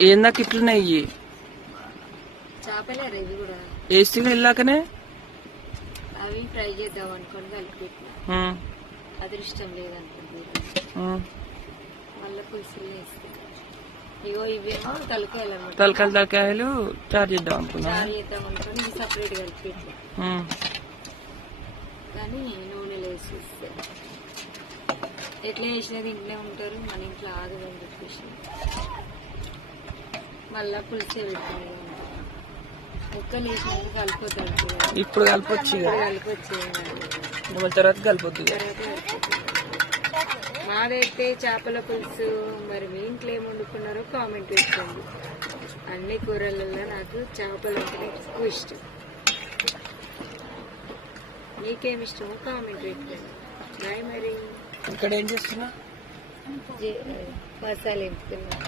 ఏందాక ఇట్లున్నాయి చేపలేరు ఇవి కూడా వేస్తే వెళ్ళాకనే అవి ఫ్రై చేద్దాం అనుకోని కలిపి పెట్టిన అదృష్టం లేదనుకుంది మళ్ళీ పులుసులు వేస్తే ఇగో ఇవేమో తలకాయలు తలకాయలు చారు చేద్దాం అనుకున్నా చారు చేద్దాం అనుకోని ఇవి సపరేట్ కలిపి పెట్టిన కానీ నూనెలు వేసేస్తే ఎట్లా వేసినా తింటూనే ఉంటారు మన ఇంట్లో ఆగదని చెప్పేసి మళ్ళా పులిసే పెట్టింది ముక్కలు వేసినప్పుడు కలిపోతాడు ఇప్పుడు కలిపొచ్చి తర్వాత కలిపొద్దు మాదైతే చేపల పులుసు మరి మీ ఇంట్లో ఏమి వండుకున్నారో కామెంట్ పెట్టండి అన్ని కూరలలో నాకు చేపలు అంటే ఎక్కువ ఇష్టం మీకేమి ఇష్టమో కామెంట్ పెట్టండి బాయ్ మరి ఇక్కడ ఏం చేస్తున్నా మసాలా ఎంపుతున్నా